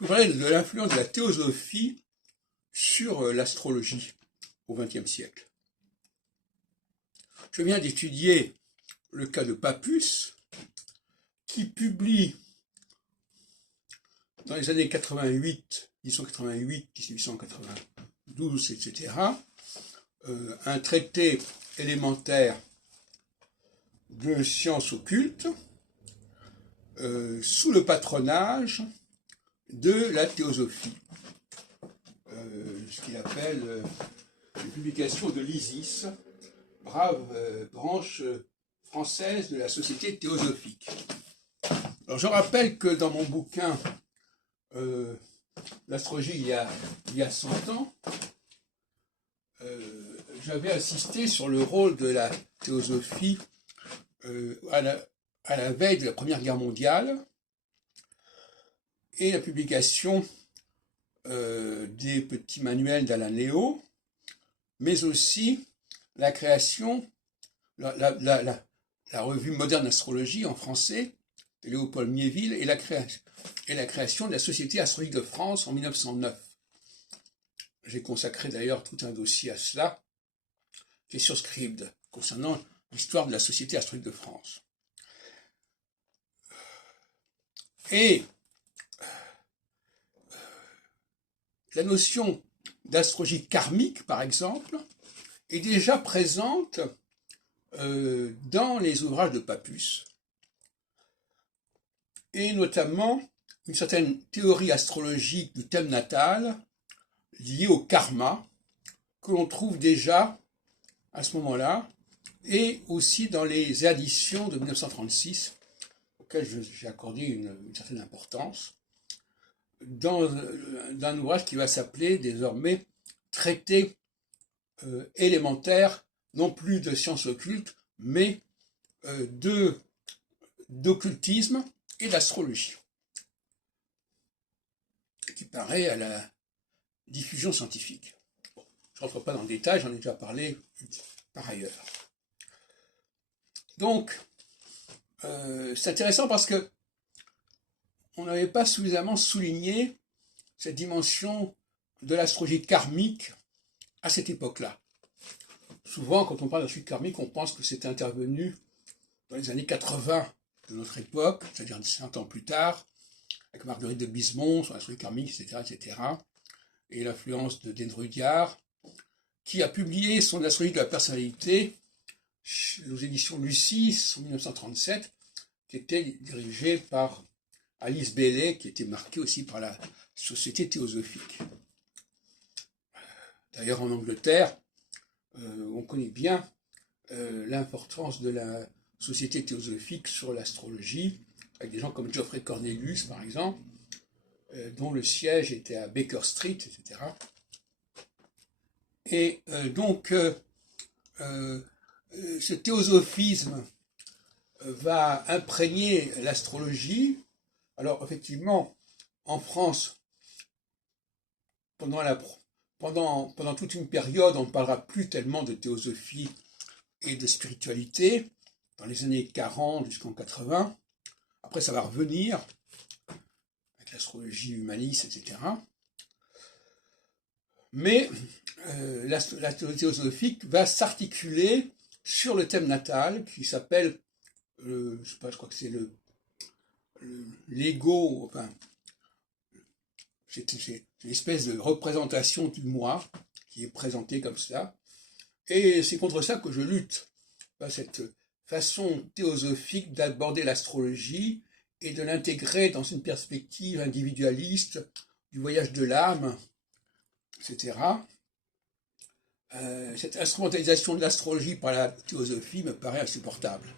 Je vous parlais de l'influence de la théosophie sur l'astrologie au XXe siècle. Je viens d'étudier le cas de Pappus, qui publie dans les années 88, 1888, 1892, etc., un traité élémentaire de sciences occultes sous le patronage de la théosophie, ce qu'il appelle les publications de l'ISIS, brave branche française de la Société théosophique. Alors je rappelle que dans mon bouquin l'astrologie il y a 100 ans, j'avais insisté sur le rôle de la théosophie à la veille de la Première Guerre mondiale et la publication des petits manuels d'Alain Léo, mais aussi la création, la revue Moderne Astrologie en français, de Léopold Miéville, et la création de la Société astrologique de France en 1909. J'ai consacré d'ailleurs tout un dossier à cela, qui est sur Scribd, concernant l'histoire de la Société astrologique de France. Et la notion d'astrologie karmique, par exemple, est déjà présente dans les ouvrages de Pappus, et notamment une certaine théorie astrologique du thème natal liée au karma, que l'on trouve déjà à ce moment-là, et aussi dans les éditions de 1936, auxquelles j'ai accordé une certaine importance, dans un ouvrage qui va s'appeler désormais Traité élémentaire, non plus de sciences occultes, mais d'occultisme et d'astrologie, qui paraît à la diffusion scientifique. Bon, je ne rentre pas dans le détail, j'en ai déjà parlé par ailleurs. Donc, c'est intéressant parce que on n'avait pas suffisamment souligné cette dimension de l'astrologie karmique à cette époque-là. Souvent, quand on parle d'astrologie karmique, on pense que c'est intervenu dans les années 80 de notre époque, c'est-à-dire 100 ans plus tard, avec Marguerite de Bismont sur l'astrologie karmique, etc., et l'influence de Denrudiard, qui a publié son astrologie de la personnalité aux éditions Lucis en 1937, qui était dirigée par Alice Bailey, qui était marquée aussi par la Société théosophique. D'ailleurs, en Angleterre, on connaît bien l'importance de la Société théosophique sur l'astrologie, avec des gens comme Geoffrey Cornelius, par exemple, dont le siège était à Baker Street, etc. Et donc, ce théosophisme va imprégner l'astrologie. Alors, effectivement, en France, pendant toute une période, on ne parlera plus tellement de théosophie et de spiritualité, dans les années 40 jusqu'en 80. Après, ça va revenir, avec l'astrologie humaniste, etc. Mais la théosophique va s'articuler sur le thème natal, qui s'appelle, je crois que c'est l'ego, enfin, c'est une espèce de représentation du moi qui est présentée comme cela. Et c'est contre ça que je lutte, cette façon théosophique d'aborder l'astrologie et de l'intégrer dans une perspective individualiste du voyage de l'âme, etc. Cette instrumentalisation de l'astrologie par la théosophie me paraît insupportable.